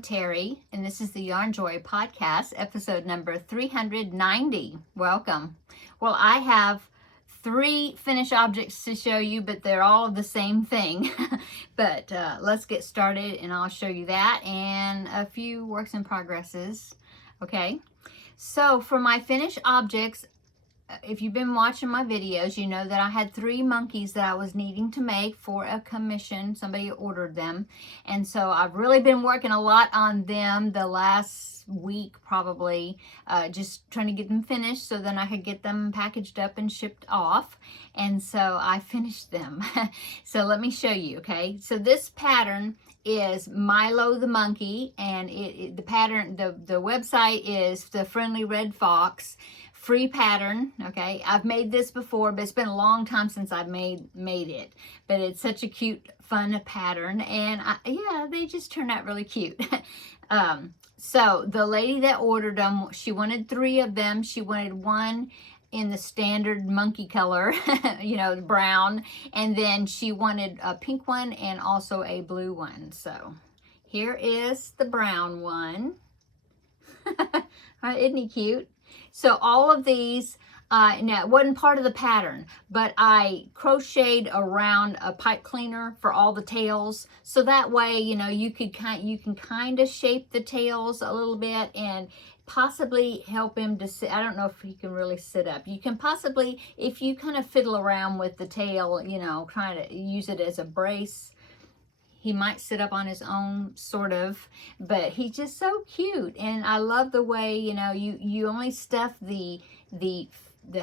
I'm Terry, and this is the Yarn Joy podcast, episode number 390. Welcome. Well, I have 3 finished objects to show you, but they're all the same thing. But let's get started, and I'll show you that and a few works in progresses. Okay, so for my finished objects, if you've been watching my videos, you know that I had 3 monkeys that I was needing to make for a commission. Somebody ordered them. And so I've really been working a lot on them the last week, probably, just trying to get them finished so then I could get them packaged up and shipped off. And so I finished them. So let me show you, okay? So this pattern is Milo the monkey, and the pattern, the website is the Friendly Red Fox. Free pattern, okay? I've made this before, but it's been a long time since I've made it. But it's such a cute, fun pattern, and yeah, they just turned out really cute. So the lady that ordered them, she wanted 3 of them. She wanted 1 in the standard monkey color, you know, brown, and then she wanted a pink one and also a blue one. So here is the brown one. Isn't he cute? So all of these, now it wasn't part of the pattern, but I crocheted around a pipe cleaner for all the tails. So that way, you know, you can kind of shape the tails a little bit and possibly help him to sit. I don't know if he can really sit up. You can possibly, if you kind of fiddle around with the tail, you know, trying to use it as a brace, he might sit up on his own, sort of, but he's just so cute. And I love the way, you know, you only stuff the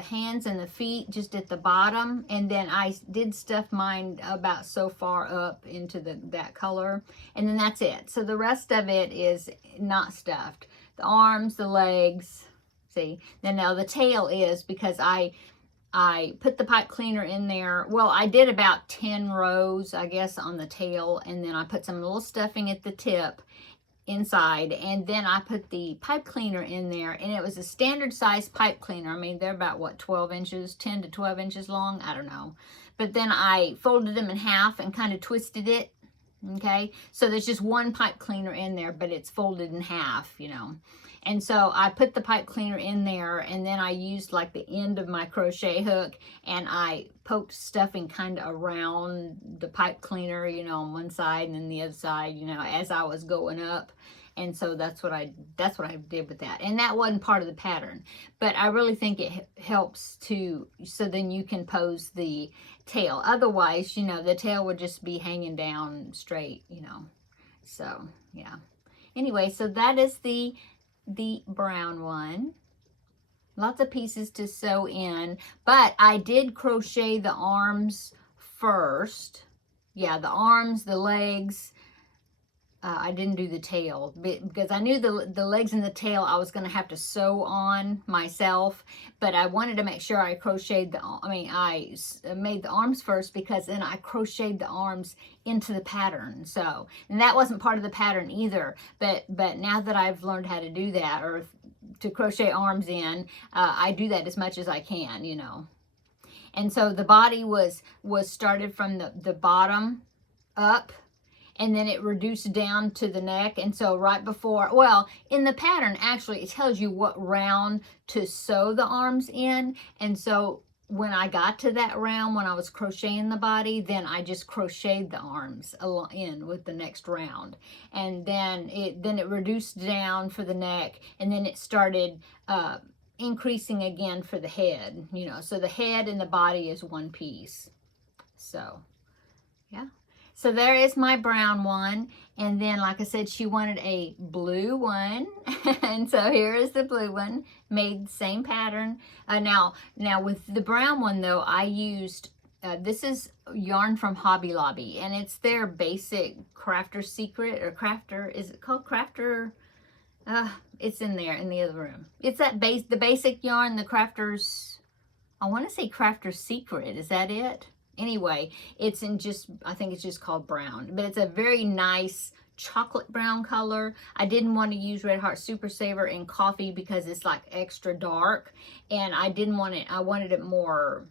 hands and the feet just at the bottom, and then I did stuff mine about so far up into that color, and then that's it. So the rest of it is not stuffed. The arms, the legs, see. Then now the tail is, because I put the pipe cleaner in there. Well, I did about 10 rows, I guess, on the tail, and then I put some little stuffing at the tip inside, and then I put the pipe cleaner in there, and it was a standard size pipe cleaner. I mean, they're about, what, 12 inches, 10 to 12 inches long? I don't know. But then I folded them in half and kind of twisted it, okay? So there's just one pipe cleaner in there, but it's folded in half, you know. And so I put the pipe cleaner in there, and then I used like the end of my crochet hook, and I poked stuffing kind of around the pipe cleaner, you know, on one side and then the other side, you know, as I was going up. And so that's what I did with that. And that wasn't part of the pattern, but I really think it helps to, so then you can pose the tail. Otherwise, you know, the tail would just be hanging down straight, you know. So yeah. Anyway, so that is the brown one. Lots of pieces to sew in, but I did crochet the arms first. Yeah, the arms, the legs. I didn't do the tail because I knew the legs and the tail I was going to have to sew on myself, but I wanted to make sure I crocheted I made the arms first, because then I crocheted the arms into the pattern. So, and that wasn't part of the pattern either, but now that I've learned how to do that, or to crochet arms in, I do that as much as I can, you know. And so the body was started from the bottom up, and then it reduced down to the neck. And so right before, well, in the pattern, actually, it tells you what round to sew the arms in. And so when I got to that round, when I was crocheting the body, then I just crocheted the arms in with the next round. And then it reduced down for the neck, and then it started increasing again for the head, you know. So the head and the body is one piece. So, yeah. So there is my brown one, and then, like I said, she wanted a blue one, and so here is the blue one, made the same pattern. Now with the brown one, though, I used, this is yarn from Hobby Lobby, and it's their basic Crafter Secret, or Crafter, is it called Crafter? It's in there in the other room. It's that the basic yarn, the Crafters, I want to say Crafter Secret, is that it? Anyway, it's in I think it's just called brown, but it's a very nice chocolate brown color. I didn't want to use Red Heart Super Saver in coffee because it's like extra dark, and I didn't want it, I wanted it more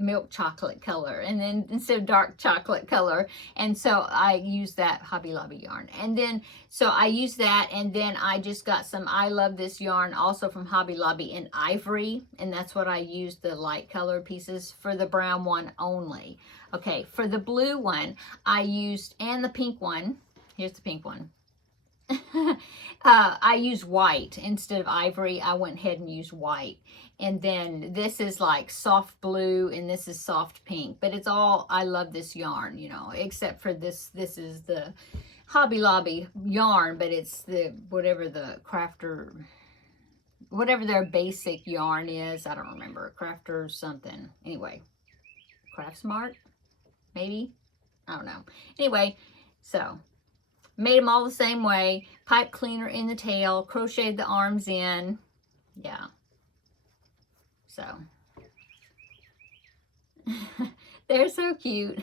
milk chocolate color, and then instead of dark chocolate color. And so I use that Hobby Lobby yarn. And then, so I use that, and then I just got some I Love This yarn also from Hobby Lobby in ivory, and that's what I used, the light colored pieces for the brown one only. Okay, for the blue one, I used, and the pink one, here's the pink one. I use white instead of ivory. I went ahead and used white. And then this is like soft blue, and this is soft pink. But it's all, I love this yarn, you know, except for this. This is the Hobby Lobby yarn, but it's the, whatever the crafter, whatever their basic yarn is. I don't remember. Crafter something. Anyway, Craft Smart, maybe? I don't know. Anyway, so made them all the same way. Pipe cleaner in the tail. Crocheted the arms in. Yeah. So. They're so cute.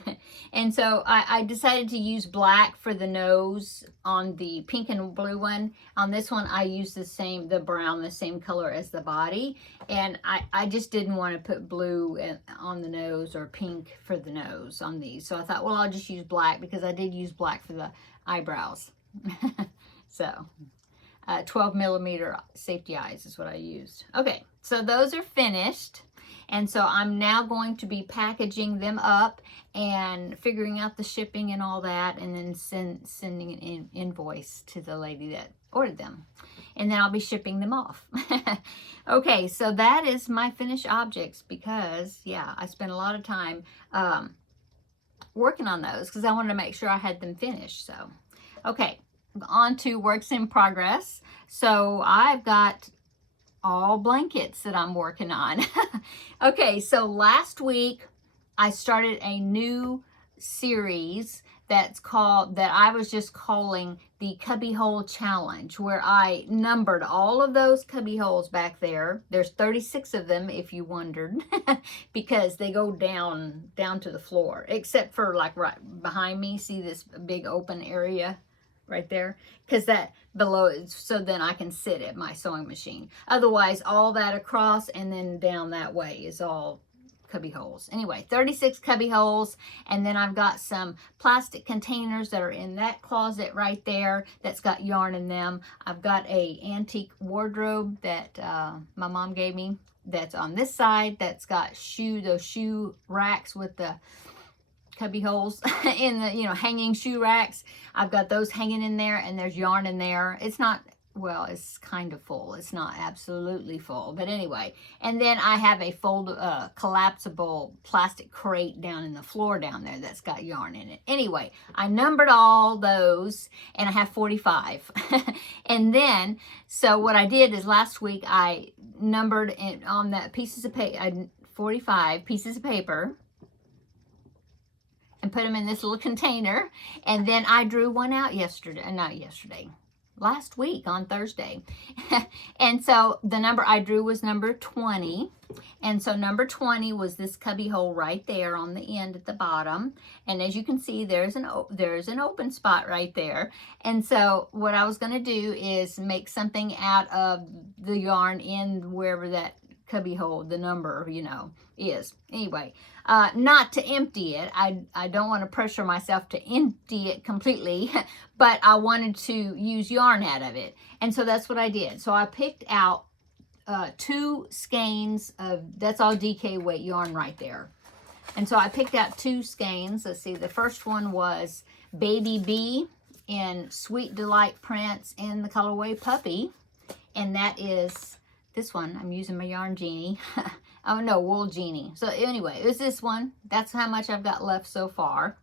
And so I decided to use black for the nose on the pink and blue one. On this one, I used the brown, the same color as the body. And I just didn't want to put blue on the nose or pink for the nose on these. So I thought, well, I'll just use black, because I did use black for the eyebrows. So 12 millimeter safety eyes is what I used. Okay, so those are finished. And so I'm now going to be packaging them up and figuring out the shipping and all that, and then sending an invoice to the lady that ordered them. And then I'll be shipping them off. Okay, so that is my finished objects, because, yeah, I spent a lot of time working on those because I wanted to make sure I had them finished. So, okay, on to works in progress. So I've got all blankets that I'm working on. Okay, so last week I started a new series that I was just calling the Cubby Hole Challenge, where I numbered all of those cubby holes back there. There's 36 of them, if you wondered, because they go down to the floor, except for like right behind me. See this big open area right there? Because that below is so then I can sit at my sewing machine. Otherwise, all that across and then down that way is all cubby holes. Anyway, 36 cubby holes. And then I've got some plastic containers that are in that closet right there that's got yarn in them. I've got a antique wardrobe that my mom gave me that's on this side, that's got those shoe racks with the cubby holes in the, hanging shoe racks. I've got those hanging in there, and there's yarn in there. It's not, well, it's kind of full. It's not absolutely full, but anyway. And then I have a collapsible plastic crate down in the floor down there that's got yarn in it. Anyway, I numbered all those, and I have 45. And then, so what I did is last week I numbered it on that pieces of paper, 45 pieces of paper, and put them in this little container. And then I drew one out last week on Thursday. And so the number I drew was number 20. And so number 20 was this cubby hole right there on the end at the bottom. And as you can see, there's an open spot right there. And so what I was going to do is make something out of the yarn in wherever that cubby hole, the number, is. Anyway, not to empty it. I don't want to pressure myself to empty it completely, but I wanted to use yarn out of it. And so that's what I did. So I picked out 2 skeins of, that's all DK weight yarn right there. And so I picked out 2 skeins. Let's see, the first one was Baby Bee in Sweet Delight prints in the colorway Puppy. And that is this one. I'm using my Yarn Genie. Oh no, Wool Genie. So anyway, it was this one. That's how much I've got left so far.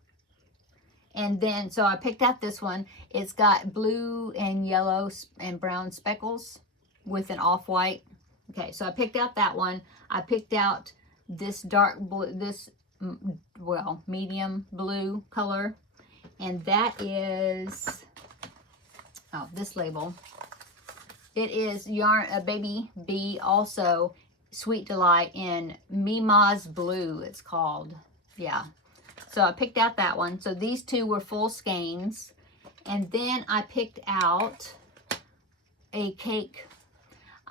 And then, so I picked out this one. It's got blue and yellow and brown speckles with an off-white. Okay, so I picked out that one. I picked out this dark blue, medium blue color. And that is, this label. It is yarn, Baby Bee, also Sweet Delight in Mima's Blue, it's called. Yeah. So I picked out that one. So these 2 were full skeins. And then I picked out a cake.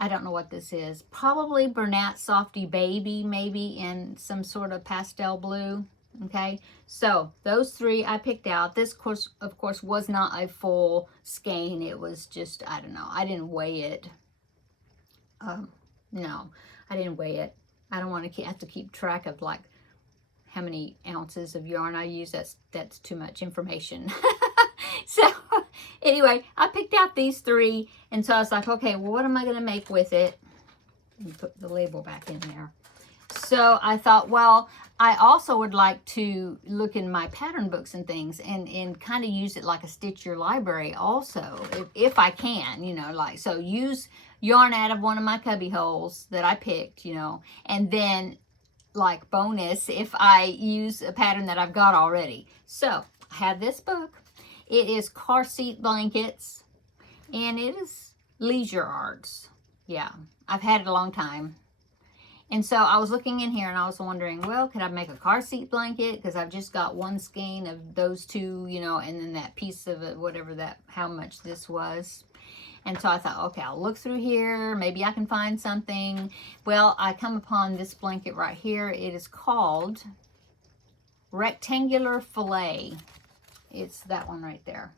I don't know what this is. Probably Bernat Softy Baby, maybe in some sort of pastel blue. Okay, so those three I picked out. This, of course, was not a full skein. It was just, I don't know. I didn't weigh it. No, I didn't weigh it. I don't want to have to keep track of like how many ounces of yarn I use. That's too much information. So anyway, I picked out these three, and so I was like, okay, well, what am I going to make with it? Let me put the label back in there. So I thought, well, I also would like to look in my pattern books and things and kind of use it like a Stitch Your Library also, if I can, you know, like, so use yarn out of one of my cubby holes that I picked, you know, and then like bonus if I use a pattern that I've got already. So I have this book. It is Car Seat Blankets, and it is Leisure Arts. Yeah, I've had it a long time. And so I was looking in here and I was wondering, well, could I make a car seat blanket? Because I've just got one skein of those two, you know, and then that piece of it, whatever that, how much this was. And so I thought, okay, I'll look through here. Maybe I can find something. Well, I come upon this blanket right here. It is called Rectangular Filet. It's that one right there.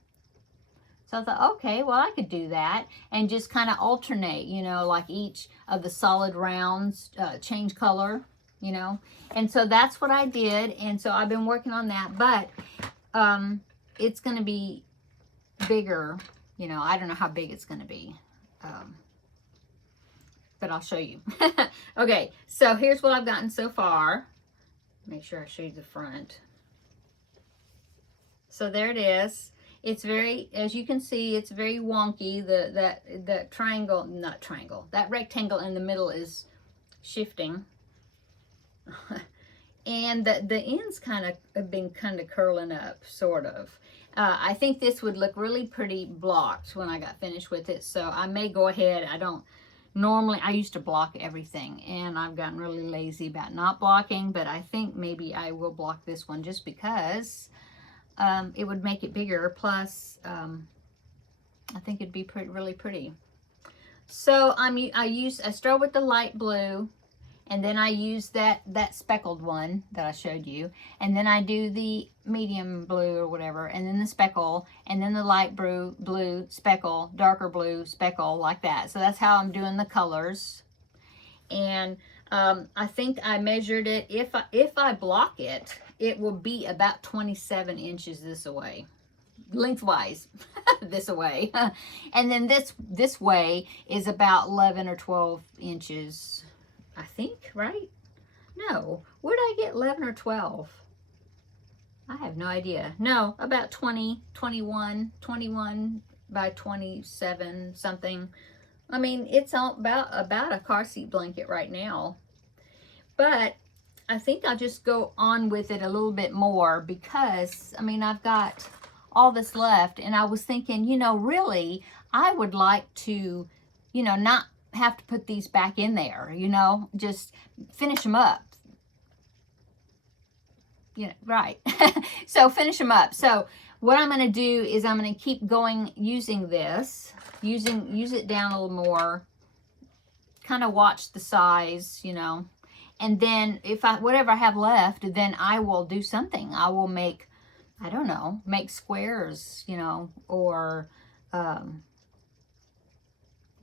So I thought, okay, well, I could do that and just kind of alternate, you know, like each of the solid rounds change color, you know. And so that's what I did. And so I've been working on that, but it's going to be bigger. You know, I don't know how big it's going to be, but I'll show you. Okay, so here's what I've gotten so far. Make sure I show you the front. So there it is. It's very, as you can see, it's very wonky. That triangle, not triangle, that rectangle in the middle is shifting. And the ends kind of have been kind of curling up, sort of. I think this would look really pretty blocked when I got finished with it. So I may go ahead. I used to block everything, and I've gotten really lazy about not blocking, but I think maybe I will block this one just because it would make it bigger. Plus, I think it'd be really pretty. So I start with the light blue, and then I use that speckled one that I showed you, and then I do the medium blue or whatever, and then the speckle, and then the light blue speckle, darker blue speckle, like that. So that's how I'm doing the colors. And I think I measured it. If I block it, it will be about 27 inches this way, lengthwise, this way. And then this way is about 11 or 12 inches, I think, right? No, where did I get 11 or 12? I have no idea. No, about 21 by 27 something. I mean, it's all about a car seat blanket right now. But I think I'll just go on with it a little bit more because, I mean, I've got all this left, and I was thinking, you know, really, I would like to, you know, not have to put these back in there, you know, just finish them up. You know, right. So finish them up. So what I'm going to do is I'm going to keep going using this, use it down a little more, kind of watch the size, you know, and then whatever I have left, then I will do something. I will make, I don't know, make squares, you know, or,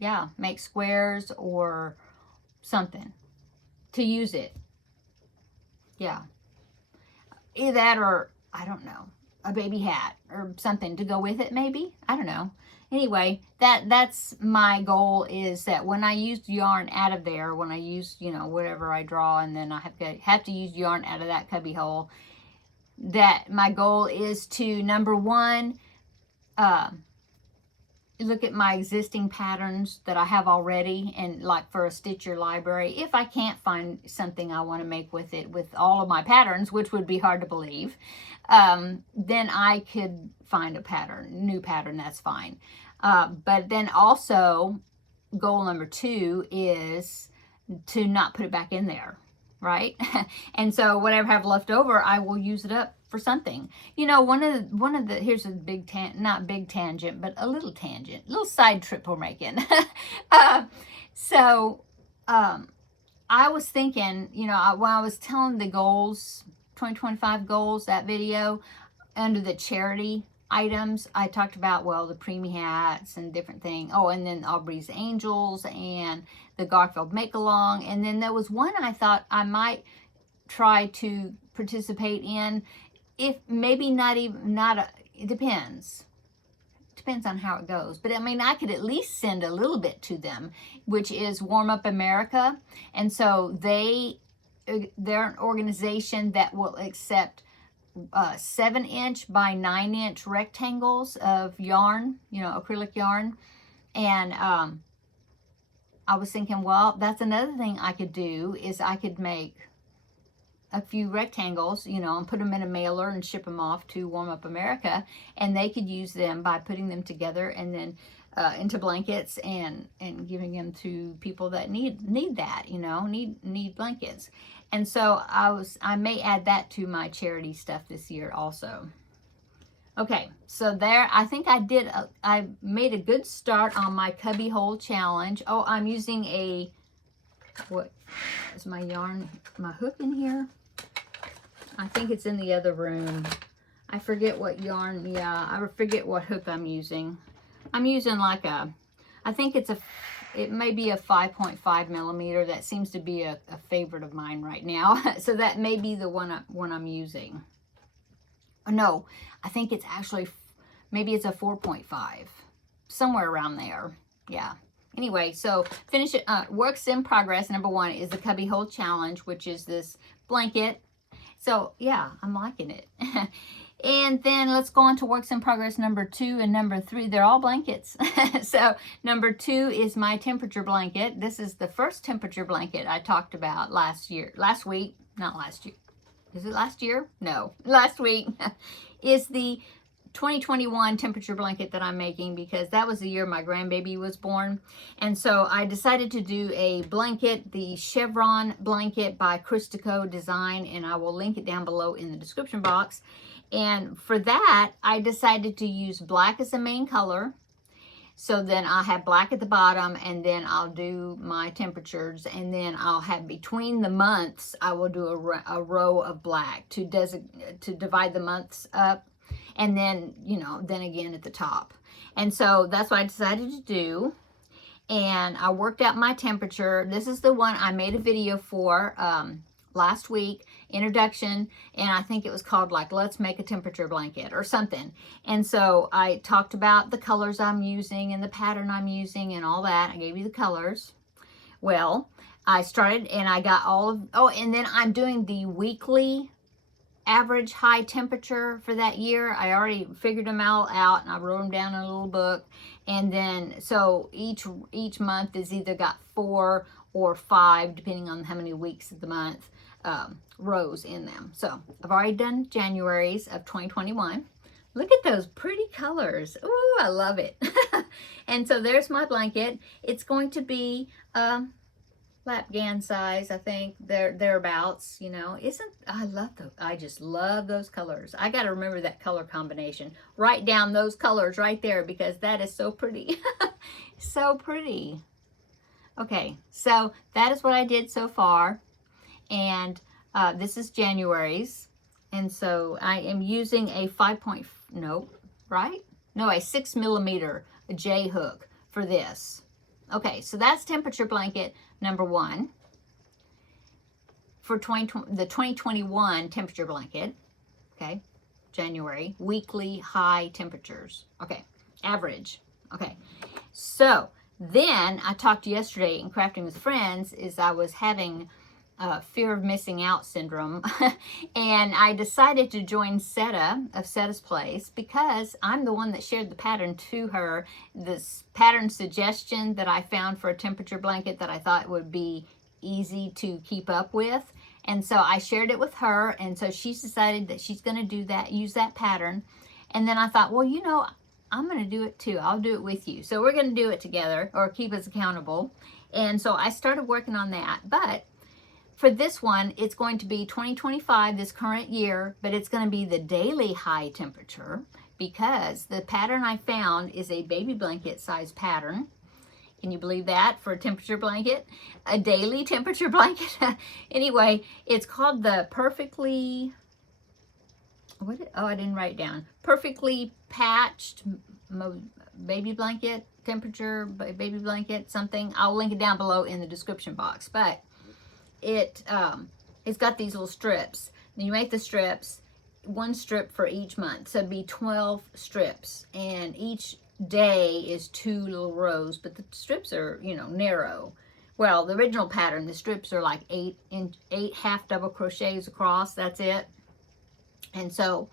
yeah, make squares or something to use it. Yeah. Either that or, I don't know, a baby hat or something to go with it, maybe. I don't know. Anyway, that's my goal, is that when I use yarn out of there, when I use, you know, whatever I draw, and then I have to use yarn out of that cubby hole, that my goal is to, number one, look at my existing patterns that I have already, and like for a Stitch Your Library, if I can't find something I want to make with it, with all of my patterns, which would be hard to believe, then I could find a new pattern, that's fine. But then also, goal number 2 is to not put it back in there, right? And so whatever I have left over, I will use it up for something. You know, one of the here's a big not big tangent, but a little tangent, little side trip we're making. uh, so I was thinking, you know, when I was telling the goals, 2025 goals, that video, under the charity items, I talked about, well, the preemie hats and different things. Oh, and then Aubrey's Angels and the Garfield Make-Along. And then there was one I thought I might try to participate in. If maybe not even, it depends. Depends on how it goes. But I mean, I could at least send a little bit to them, which is Warm Up America. And so they're an organization that will accept 7-inch by 9-inch rectangles of yarn, you know, acrylic yarn. And I was thinking, well, that's another thing I could do, is I could make a few rectangles, you know, and put them in a mailer and ship them off to Warm Up America, and they could use them by putting them together and then into blankets and giving them to people that need that, you know, need blankets. And so I may add that to my charity stuff this year also. Okay, so there, I think I made a good start on my cubby hole challenge. Oh, I'm using what is my yarn, my hook in here? I think it's in the other room. I forget what yarn, yeah, I forget what hook I'm using. I'm using like I think it may be a 5.5 millimeter. That seems to be a favorite of mine right now. So that may be the one I'm using. No, I think it's actually, maybe it's a 4.5, somewhere around there. Yeah. Anyway, so finish it. Works in progress. Number 1 is the cubby hole challenge, which is this blanket. So yeah, I'm liking it. And then let's go on to works in progress number 2 and number 3. They're all blankets. So number 2 is my temperature blanket. This is the first temperature blanket I talked about last week, not last year. Is it last year? No, last week. Is the 2021 temperature blanket that I'm making, because that was the year my grandbaby was born. And so I decided to do a blanket, the chevron blanket by Christico Design, and I will link it down below in the description box. And for that, I decided to use black as the main color. So then I'll have black at the bottom, and then I'll do my temperatures, and then I'll have between the months, I will do a row of black to divide the months up, and then, you know, then again at the top. And so that's what I decided to do. And I worked out my temperature. This is the one I made a video for last week, introduction, and I think it was called like, let's make a temperature blanket or something. And so I talked about the colors I'm using and the pattern I'm using and all that. I gave you the colors. Well, I started and I got and then I'm doing the weekly average high temperature for that year. I already figured them all out, and I wrote them down in a little book. And then so each month is either got 4 or 5, depending on how many weeks of the month, rows in them. So I've already done January's of 2021. Look at those pretty colors. Ooh, I love it. And so there's my blanket. It's going to be lapgan size, I think, thereabouts, you know. I just love those colors. I got to remember that color combination. Write down those colors right there, because that is so pretty. So pretty. Okay, so that is what I did so far. And this is January's. And so I am using a 6 millimeter J hook for this. Okay, so that's temperature blanket number 1 for the 2021 temperature blanket. Okay, January, weekly high temperatures. Okay, average. Okay, so then I talked yesterday in Crafting with Friends, is I was having fear of missing out syndrome. And I decided to join Seta of Seta's Place, because I'm the one that shared the pattern to her, this pattern suggestion that I found for a temperature blanket that I thought would be easy to keep up with. And so I shared it with her, and so she's decided that she's going to do that, use that pattern. And then I thought, well, you know, I'm going to do it too. I'll do it with you. So we're going to do it together, or keep us accountable. And so I started working on that. But for this one, it's going to be 2025, this current year, but it's going to be the daily high temperature because the pattern I found is a baby blanket size pattern. Can you believe that for a temperature blanket? A daily temperature blanket? Anyway, it's called the Perfectly, I didn't write it down. Perfectly Patched Baby Blanket, temperature baby blanket, something. I'll link it down below in the description box. But it's got these little strips. Then you make the strips, one strip for each month. So it'd be 12 strips. And each day is 2 little rows, but the strips are, you know, narrow. Well, the original pattern, the strips are like 8 half double crochets across. That's it. And so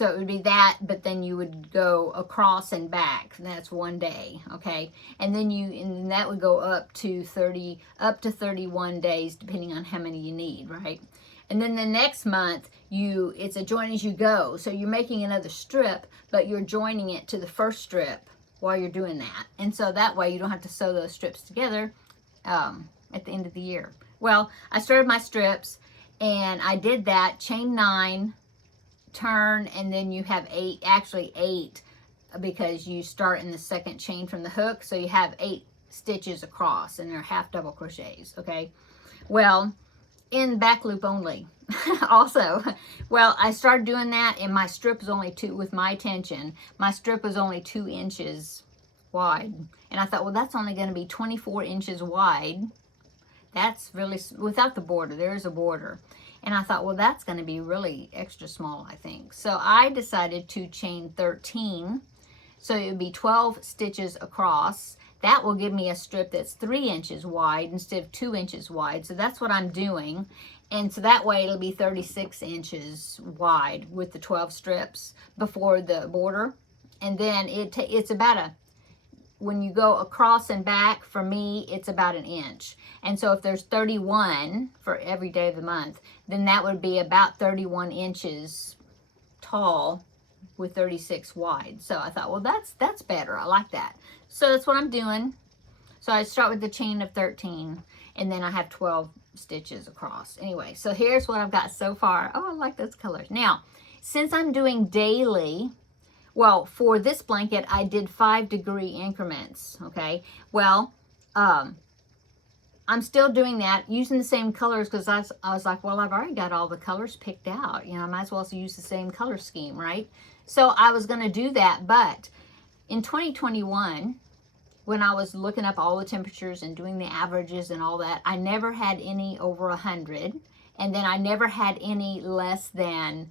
it would be that, but then you would go across and back. And that's one day, okay? And then that would go up to 31 days, depending on how many you need, right? And then the next month, it's a join as you go. So you're making another strip, but you're joining it to the first strip while you're doing that. And so that way you don't have to sew those strips together at the end of the year. Well, I started my strips and I did that, chain 9, turn, and then you have 8, actually 8, because you start in the second chain from the hook. So you have 8 stitches across and they're half double crochets, okay? Well, in back loop only also. Well, I started doing that and my strip was only with my tension, my strip was only 2 inches wide. And I thought, well, that's only going to be 24 inches wide. That's really, without the border, there's a border. And I thought, well, that's going to be really extra small, I think. So I decided to chain 13. So it would be 12 stitches across. That will give me a strip that's 3 inches wide instead of 2 inches wide. So that's what I'm doing. And so that way it'll be 36 inches wide with the 12 strips before the border. And then it's about when you go across and back, for me, it's about 1 inch. And so if there's 31 for every day of the month, then that would be about 31 inches tall with 36 wide. So I thought, well, that's better. I like that. So that's what I'm doing. So I start with the chain of 13, and then I have 12 stitches across. Anyway, so here's what I've got so far. Oh, I like those colors. Now, since I'm doing daily, well, for this blanket, I did 5-degree increments, okay? Well, I'm still doing that, using the same colors, because I was like, well, I've already got all the colors picked out. You know, I might as well use the same color scheme, right? So I was going to do that, but in 2021, when I was looking up all the temperatures and doing the averages and all that, I never had any over 100, and then I never had any less than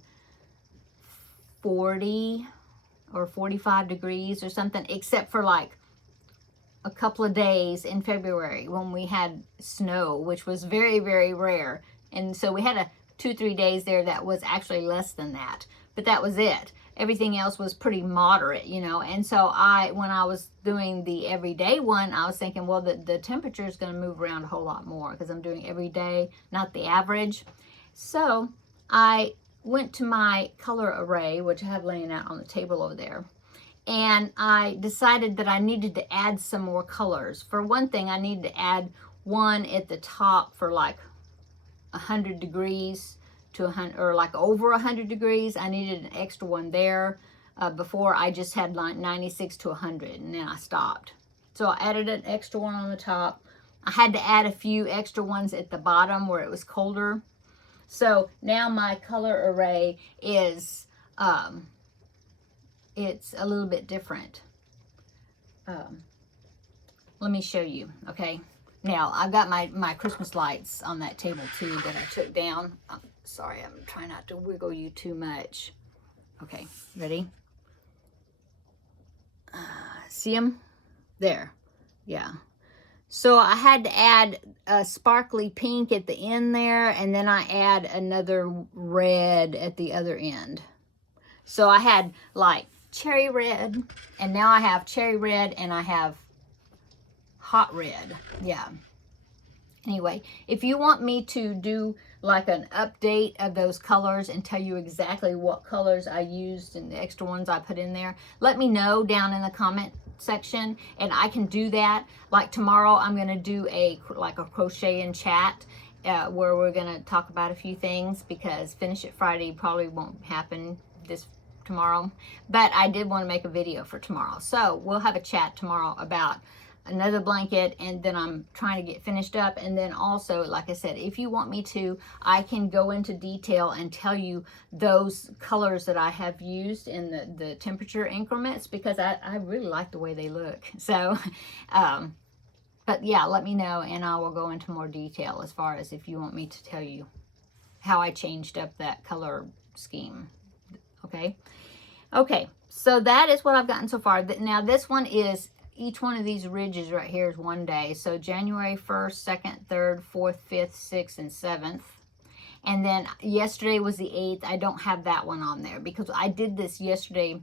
40 or 45 degrees or something, except for like a couple of days in February when we had snow, which was very, very rare. And so we had 2-3 days there that was actually less than that, but that was it. Everything else was pretty moderate, you know. And so when I was doing the everyday one, I was thinking, well, the temperature is going to move around a whole lot more because I'm doing every day, not the average. So I went to my color array, which I have laying out on the table over there, and I decided that I needed to add some more colors. For one thing, I needed to add one at the top for like 100 degrees to 100, or like over 100 degrees. I needed an extra one there. Before I just had like 96 to 100, and then I stopped. So I added an extra one on the top. I had to add a few extra ones at the bottom where it was colder. So now my color array is, it's a little bit different. Let me show you, okay? Now, I've got my Christmas lights on that table too that I took down. Sorry, I'm trying not to wiggle you too much. Okay, ready? See them? There, yeah. So I had to add a sparkly pink at the end there, and then I add another red at the other end. So I had like cherry red, and now I have cherry red, and I have hot red. Yeah. Anyway, if you want me to do like an update of those colors and tell you exactly what colors I used and the extra ones I put in there, let me know down in the comment section, and I can do that. Like tomorrow, I'm going to do a crochet and chat, where we're going to talk about a few things, because Finish It Friday probably won't happen tomorrow, but I did want to make a video for tomorrow. So we'll have a chat tomorrow about another blanket, and then I'm trying to get finished up. And then also, like I said, if you want me to, I can go into detail and tell you those colors that I have used in the temperature increments, because I really like the way they look. So but yeah, let me know, and I will go into more detail as far as if you want me to tell you how I changed up that color scheme. Okay, so that is what I've gotten so far. Now this one is, each one of these ridges right here is one day. So January 1st, 2nd, 3rd, 4th, 5th, 6th, and 7th. And then yesterday was the 8th. I don't have that one on there because I did this yesterday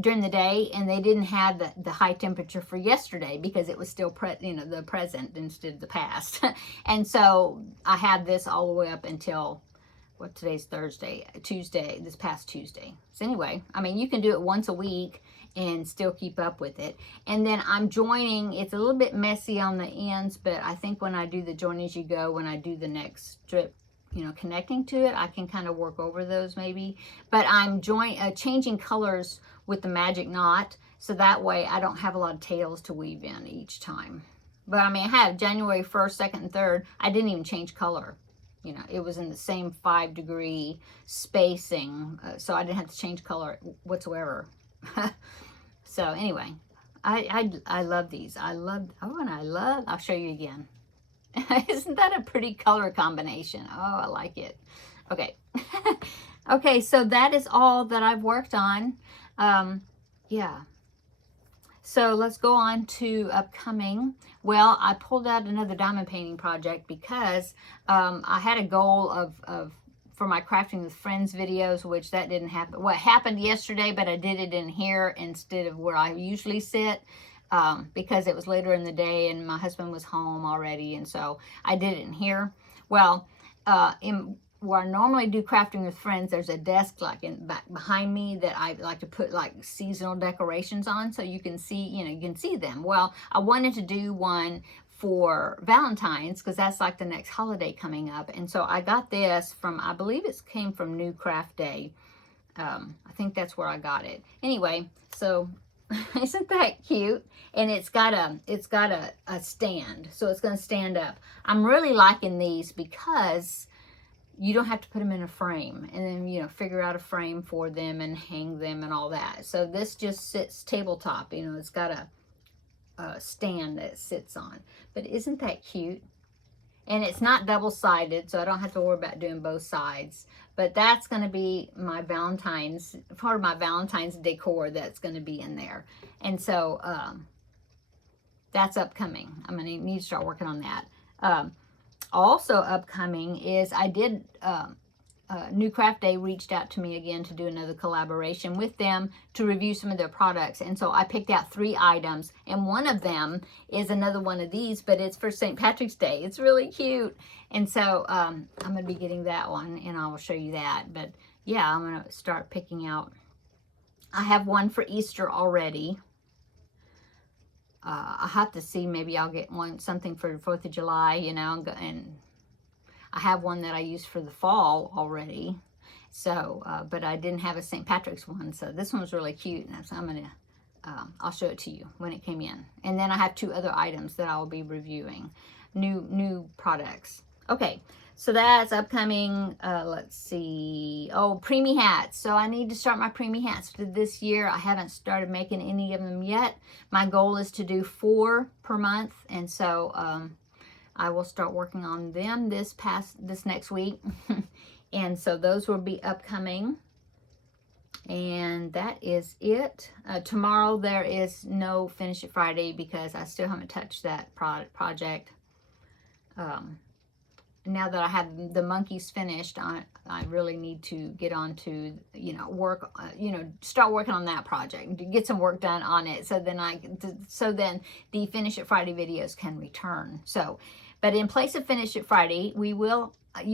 during the day, and they didn't have the high temperature for yesterday because it was still the present instead of the past. And so I had this all the way up until, what, today's Thursday, Tuesday, this past Tuesday. So anyway, I mean, you can do it once a week and still keep up with it. And then I'm joining, it's a little bit messy on the ends, but I think when I do the join as you go, when I do the next strip, connecting to it, I can kind of work over those maybe. But I'm changing colors with the magic knot, so that way I don't have a lot of tails to weave in each time. But I mean, I have January 1st, 2nd, and 3rd. I didn't even change color. It was in the same 5-degree spacing, so I didn't have to change color whatsoever. So anyway, I love these. I'll show you again. Isn't that a pretty color combination? Oh, I like it. Okay. Okay, so that is all that I've worked on. Yeah. So let's go on to upcoming. Well, I pulled out another diamond painting project because I had a goal of for my Crafting with Friends videos, which that didn't happen. What happened yesterday, but I did it in here instead of where I usually sit. Because it was later in the day and my husband was home already, and so I did it in here. Well, where I normally do Crafting with Friends, there's a desk back behind me that I like to put like seasonal decorations on, so you can see, you can see them. Well, I wanted to do one for Valentine's because that's like the next holiday coming up, and so I got this from, I believe it came from New Craft Day. I think that's where I got it. Anyway, so isn't that cute? And it's got a stand, so it's going to stand up. I'm really liking these because you don't have to put them in a frame and then figure out a frame for them and hang them and all that. So this just sits tabletop. It's got a stand that it sits on. But isn't that cute? And it's not double-sided, so I don't have to worry about doing both sides. But that's going to be my part of my Valentine's decor that's going to be in there. And so that's upcoming. I'm going to need to start working on that. Also upcoming is I did... New Craft Day reached out to me again to do another collaboration with them to review some of their products. And so I picked out 3 items, and one of them is another one of these, but it's for St. Patrick's Day. It's really cute. And so I'm going to be getting that one, and I will show you that. But yeah, I'm going to start picking out. I have one for Easter already. I have to see, maybe I'll get something for the 4th of July, and I have one that I used for the fall already, so, but I didn't have a St. Patrick's one, so this one's really cute, and so I'm going to, I'll show it to you when it came in. And then I have 2 other items that I'll be reviewing, new products. Okay, so that's upcoming. Let's see. Oh, preemie hats. So I need to start my preemie hats for this year. I haven't started making any of them yet. My goal is to do 4 per month, and so, I will start working on them this next week. And so those will be upcoming. And that is it. Tomorrow there is no Finish It Friday because I still haven't touched that project. Now that I have the monkeys finished, I really need to get on to, work, start working on that project, to get some work done on it, so then the Finish It Friday videos can return. So, but in place of Finish It Friday, you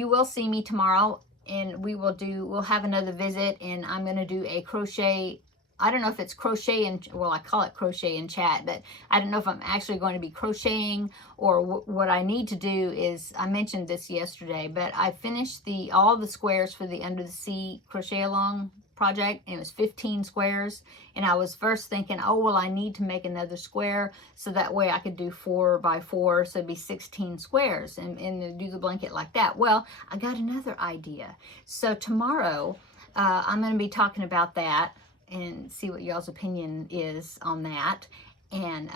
will see me tomorrow, and we'll have another visit, and I'm going to do a crochet I don't know if it's crochet and, well, I call it crochet and chat, but I don't know if I'm actually going to be crocheting, or what I need to do is, I mentioned this yesterday, but I finished all the squares for the Under the Sea crochet along project, and it was 15 squares, and I was first thinking, oh, well, I need to make another square so that way I could do 4 by 4, so it'd be 16 squares, and do the blanket like that. Well, I got another idea. So tomorrow, I'm going to be talking about that and see what y'all's opinion is on that. And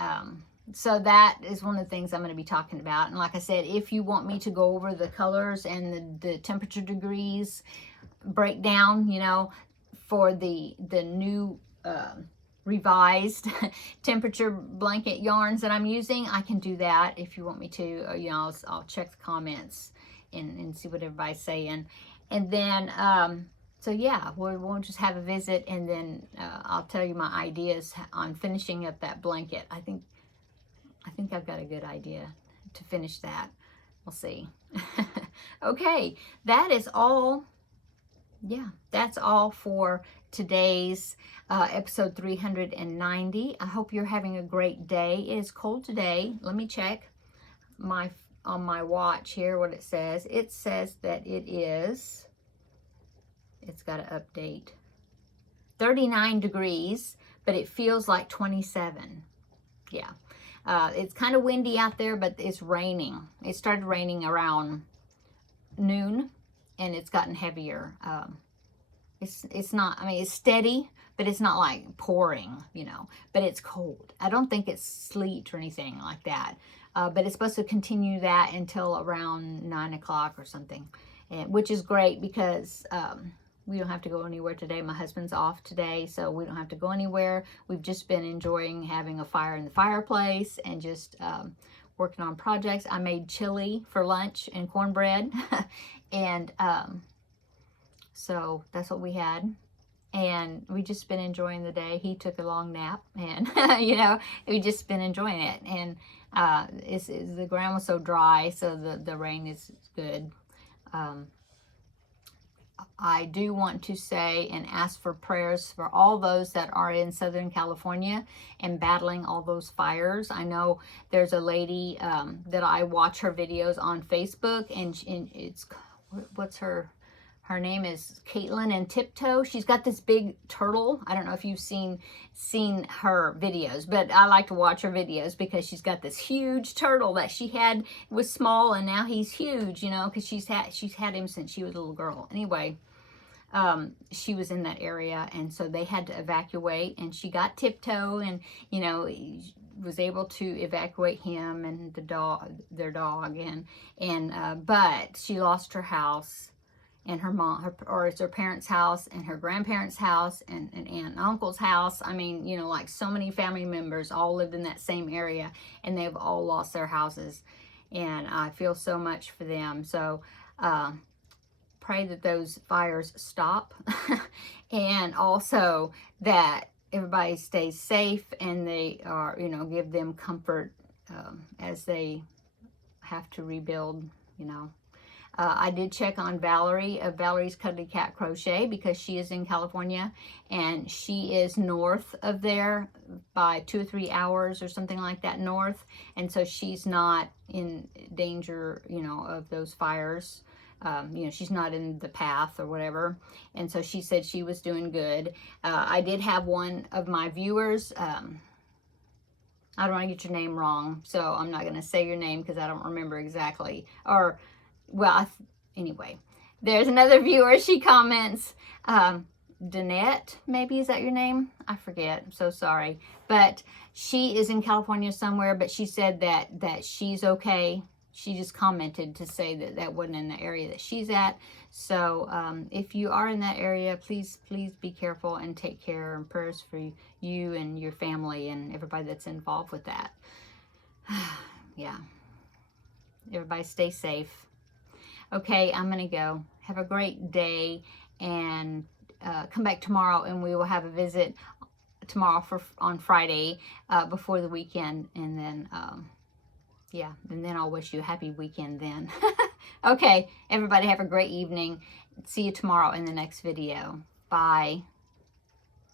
so that is one of the things I'm going to be talking about. And like I said, if you want me to go over the colors and the temperature degrees breakdown, you know, for the new revised temperature blanket yarns that I'm using, I can do that if you want me to. You know, I'll check the comments and see what everybody's saying. And then so yeah, we'll just have a visit, and then I'll tell you my ideas on finishing up that blanket. I think I've got a good idea to finish that. We'll see. Okay, that is all. Yeah, that's all for today's episode 390. I hope you're having a great day. It is cold today. Let me check on my watch here what it says. It says that it's got to update, 39 degrees, but it feels like 27. Yeah. It's kind of windy out there, but it's raining. It started raining around noon, and it's gotten heavier. It's not, I mean, it's steady, but it's not like pouring, you know, but it's cold. I don't think it's sleet or anything like that. But it's supposed to continue that until around 9 o'clock or something, which is great because we don't have to go anywhere today. My husband's off today, so we don't have to go anywhere. We've just been enjoying having a fire in the fireplace and just working on projects. I made chili for lunch and cornbread, and so that's what we had. And we just been enjoying the day. He took a long nap, and you know, we just been enjoying it. And the ground was so dry, so the rain is good. I do want to say and ask for prayers for all those that are in Southern California and battling all those fires. I know there's a lady that I watch her videos on Facebook, and it's, what's her name is Caitlin and Tiptoe. She's got this big turtle. I don't know if you've seen her videos, but I like to watch her videos because she's got this huge turtle that she was small, and now he's huge, you know, because she's had him since she was a little girl. Anyway, she was in that area, and so they had to evacuate, and she got Tiptoe, and, you know, was able to evacuate him and their dog, but she lost her house, and her mom, or it's her parents' house, and her grandparents' house, and aunt and uncle's house. I mean, you know, like so many family members all lived in that same area, and they've all lost their houses. And I feel so much for them. So pray that those fires stop, and also that everybody stays safe, and they are, you know, give them comfort as they have to rebuild, you know. I did check on Valerie of Valerie's Cuddly Cat Crochet, because she is in California, and she is north of there by 2 or 3 hours or something like that north, and so she's not in danger, you know, of those fires. You know, she's not in the path or whatever, and so she said she was doing good. I did have one of my viewers, I don't want to get your name wrong, so I'm not going to say your name because I don't remember exactly, or well, anyway, there's another viewer. She comments, Danette, maybe, is that your name? I forget. I'm so sorry. But she is in California somewhere, but she said that she's okay. She just commented to say that wasn't in the area that she's at. So if you are in that area, please be careful and take care, and prayers for you and your family and everybody that's involved with that. Yeah. Everybody stay safe. Okay, I'm going to go. Have a great day, and come back tomorrow, and we will have a visit tomorrow on Friday before the weekend, and then, yeah, and then I'll wish you a happy weekend then. Okay, everybody have a great evening. See you tomorrow in the next video. Bye.